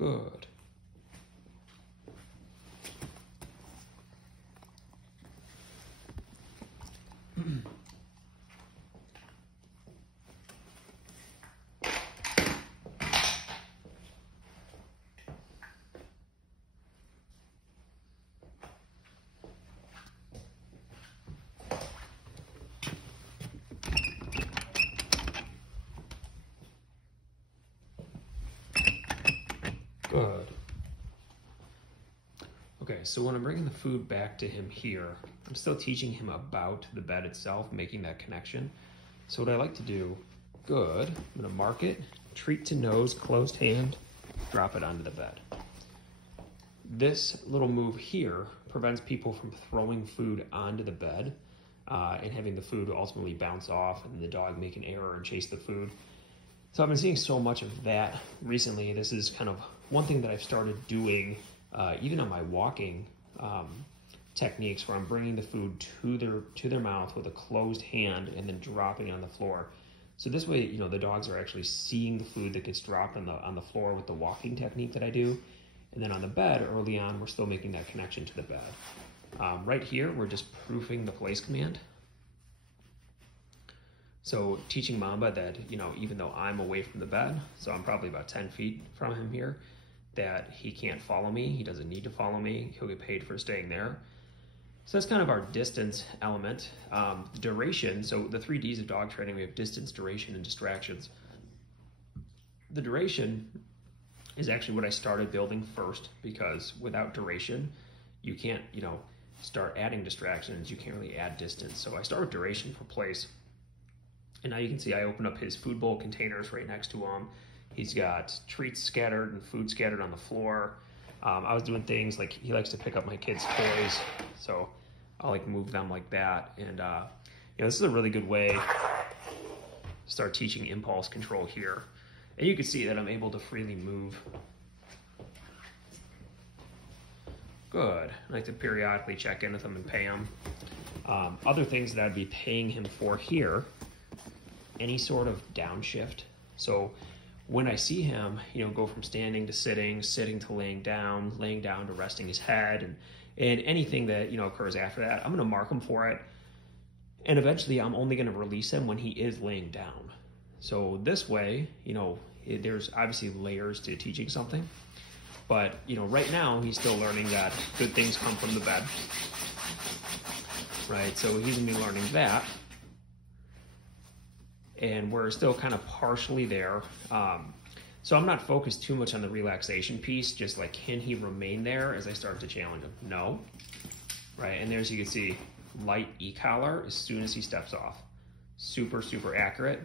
Good. Good. Okay, so when I'm bringing the food back to him here, I'm still teaching him about the bed itself, making that connection. So what I like to do, good, I'm gonna mark it, treat to nose, closed hand, drop it onto the bed. This little move here prevents people from throwing food onto the bed and having the food ultimately bounce off and the dog make an error and chase the food. So I've been seeing so much of that recently. This is kind of one thing that I've started doing even on my walking techniques, where I'm bringing the food to their mouth with a closed hand and then dropping it on the floor. So this way, the dogs are actually seeing the food that gets dropped on the floor with the walking technique that I do. And then on the bed, early on, we're still making that connection to the bed. Right here, we're just proofing the place command. So teaching Mamba that, even though I'm away from the bed, so I'm probably about 10 feet from him here, that he can't follow me. He doesn't need to follow me. He'll get paid for staying there. So that's kind of our distance element. Duration, so the 3 Ds of dog training, we have distance, duration, and distractions. The duration is actually what I started building first, because without duration, you can't, start adding distractions. You can't really add distance. So I start with duration for place. And now you can see I open up his food bowl containers right next to him. He's got treats scattered and food scattered on the floor. I was doing things like he likes to pick up my kids' toys, so I'll move them like that. And this is a really good way to start teaching impulse control here. And you can see that I'm able to freely move. Good. I like to periodically check in with him and pay him. Other things that I'd be paying him for here, any sort of downshift. So when I see him, go from standing to sitting, sitting to laying down to resting his head, and anything that, occurs after that, I'm gonna mark him for it. And eventually I'm only gonna release him when he is laying down. So this way, there's obviously layers to teaching something, but right now he's still learning that good things come from the bed, right? So he's gonna be learning that. And we're still kind of partially there. So I'm not focused too much on the relaxation piece, just can he remain there as I start to challenge him? No, right? And there's, you can see, light e-collar as soon as he steps off. Super, super accurate,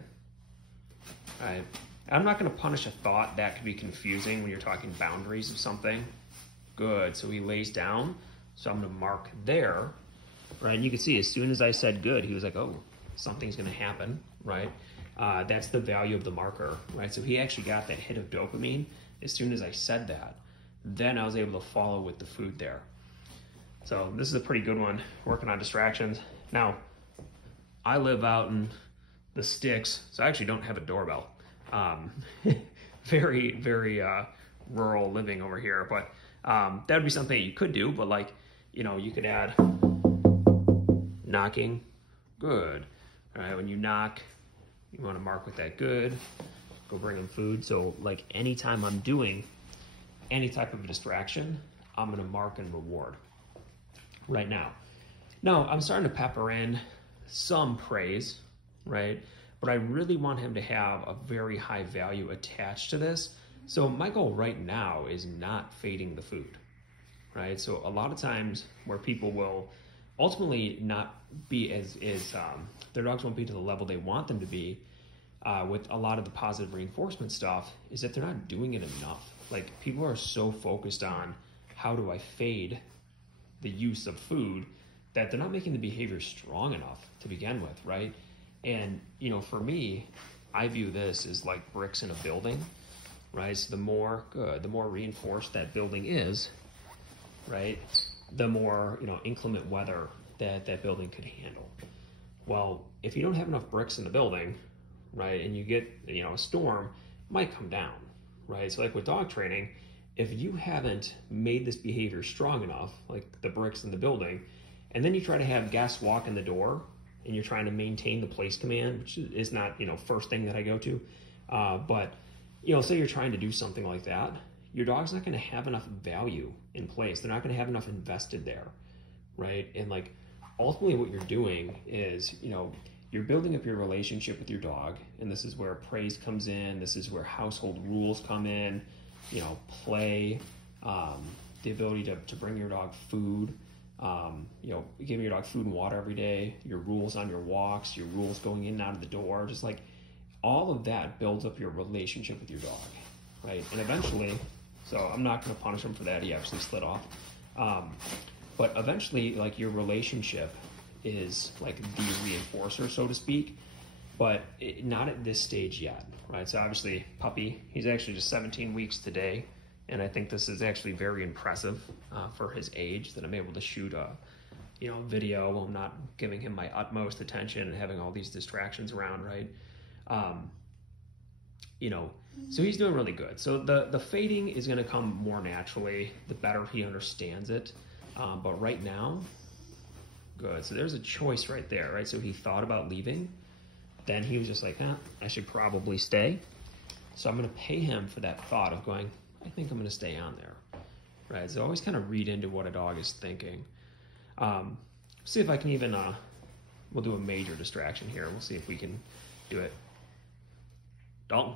right? I'm not gonna punish a thought. That could be confusing when you're talking boundaries of something. Good, so he lays down, so I'm gonna mark there, right? And you can see as soon as I said good, he was like, oh, something's gonna happen, right? That's the value of the marker, right? So he actually got that hit of dopamine as soon as I said that. Then I was able to follow with the food there. So this is a pretty good one, working on distractions. Now, I live out in the sticks, so I actually don't have a doorbell. Very, very rural living over here, but that would be something you could do, but you could add knocking. Good. All right, when you knock, you want to mark with that good, go bring him food. So anytime I'm doing any type of distraction, I'm going to mark and reward right now. Now I'm starting to pepper in some praise, right? But I really want him to have a very high value attached to this. So my goal right now is not fading the food, right? So a lot of times where people will ultimately not be their dogs won't be to the level they want them to be with a lot of the positive reinforcement stuff, is that they're not doing it enough. People are so focused on how do I fade the use of food that they're not making the behavior strong enough to begin with, right? And for me, I view this as like bricks in a building, right? So the more reinforced that building is, right, the more inclement weather that building could handle. Well, if you don't have enough bricks in the building, right, and you get a storm, it might come down, right? So with dog training, if you haven't made this behavior strong enough, like the bricks in the building, and then you try to have guests walk in the door and you're trying to maintain the place command, which is not, first thing that I go to, but, say you're trying to do something like that, your dog's not going to have enough value in place. They're not going to have enough invested there, right? And like, ultimately what you're doing is, you're building up your relationship with your dog, and this is where praise comes in. This is where household rules come in, play, the ability to bring your dog food, giving your dog food and water every day, your rules on your walks, your rules going in and out of the door, just like all of that builds up your relationship with your dog, right? And eventually, so I'm not going to punish him for that. He actually slid off. But eventually, like, your relationship is like the reinforcer, so to speak, but not at this stage yet, right? So obviously, puppy, he's actually just 17 weeks today, and I think this is actually very impressive for his age that I'm able to shoot a, video while I'm not giving him my utmost attention and having all these distractions around, right? So he's doing really good. So the fading is going to come more naturally the better he understands it. But right now, good. So there's a choice right there, right? So he thought about leaving. Then he was just like, I should probably stay. So I'm going to pay him for that thought of going, I think I'm going to stay on there, right? So always kind of read into what a dog is thinking. See if I can even, we'll do a major distraction here. We'll see if we can do it. Dalton.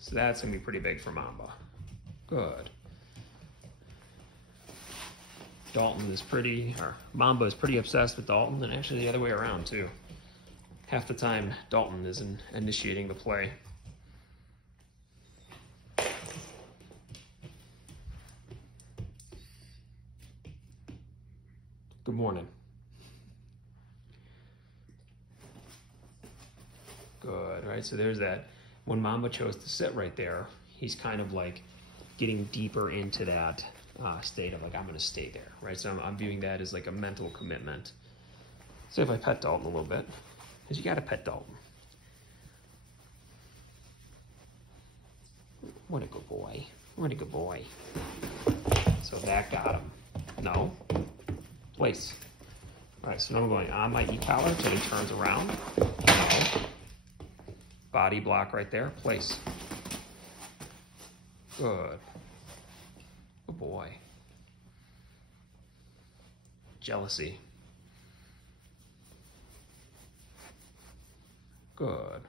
So that's going to be pretty big for Mamba. Good. Mamba is pretty obsessed with Dalton, and actually the other way around too. Half the time, Dalton is initiating the play. Good morning. Good, right? So there's that. When Mamba chose to sit right there, he's kind of like getting deeper into that state of like, I'm going to stay there, right? So I'm viewing that as like a mental commitment. So if I pet Dalton a little bit, because you got to pet Dalton. What a good boy. What a good boy. So that got him. No. Place. All right, so now I'm going on my e-collar until he turns around. No. Body block right there. Place. Good. Good boy. Jealousy. Good.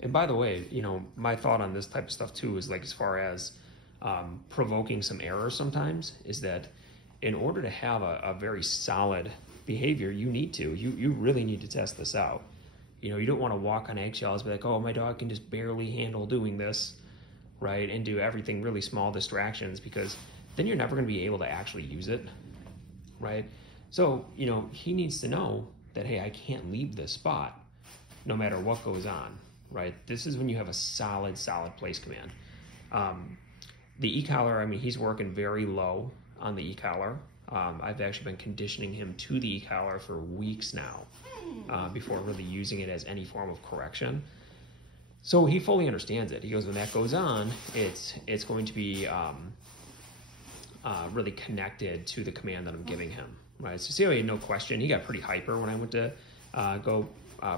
And by the way, my thought on this type of stuff too is like, as far as provoking some errors sometimes, is that in order to have a very solid behavior, you really need to test this out. You don't want to walk on eggshells, be like, oh, my dog can just barely handle doing this, right? And do everything really small distractions, because then you're never going to be able to actually use it, right? So, he needs to know that, hey, I can't leave this spot no matter what goes on, right? This is when you have a solid place command. The e-collar, he's working very low on the e-collar. I've actually been conditioning him to the e-collar for weeks now, before really using it as any form of correction. So he fully understands it. He goes, when that goes on, it's going to be really connected to the command that I'm giving him, right? So see how he had no question. He got pretty hyper when I went to go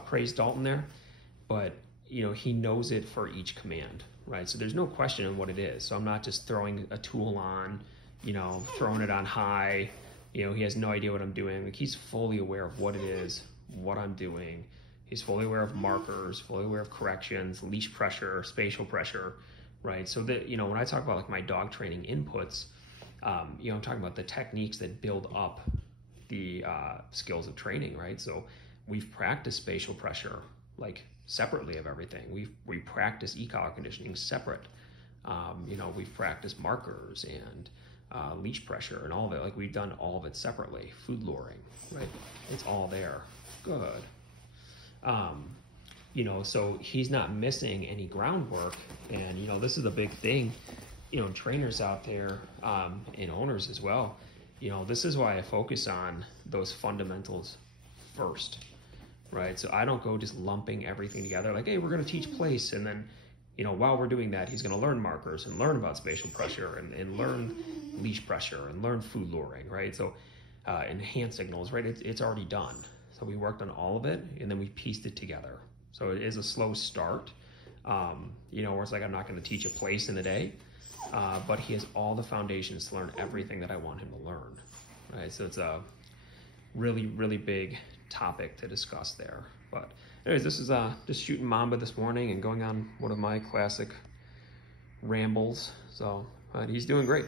praise Dalton there, but he knows it for each command, right? So there's no question on what it is. So I'm not just throwing a tool on, throwing it on high. He has no idea what I'm doing. Like, he's fully aware of what it is, what I'm doing. He's fully aware of markers, fully aware of corrections, leash pressure, spatial pressure, right? So that, when I talk about like my dog training inputs, I'm talking about the techniques that build up the skills of training, right? So we've practiced spatial pressure like separately of everything. We practice e-collar conditioning separate. We've practiced markers and leash pressure and all of it. Like, we've done all of it separately. Food luring, right? It's all there. Good. So he's not missing any groundwork. And, this is a big thing, trainers out there, and owners as well. you know, this is why I focus on those fundamentals first, right? So I don't go just lumping everything together like, hey, we're going to teach place, and then, you know, while we're doing that, he's going to learn markers and learn about spatial pressure and learn leash pressure and learn food luring, right? So and hand signals, right? It's already done. So we worked on all of it, and then we pieced it together. So it is a slow start, you know, where it's like, I'm not going to teach a place in a day, but he has all the foundations to learn everything that I want him to learn, right? So it's a really, really big topic to discuss there. But anyways, this is just shooting Mamba this morning and going on one of my classic rambles. So he's doing great.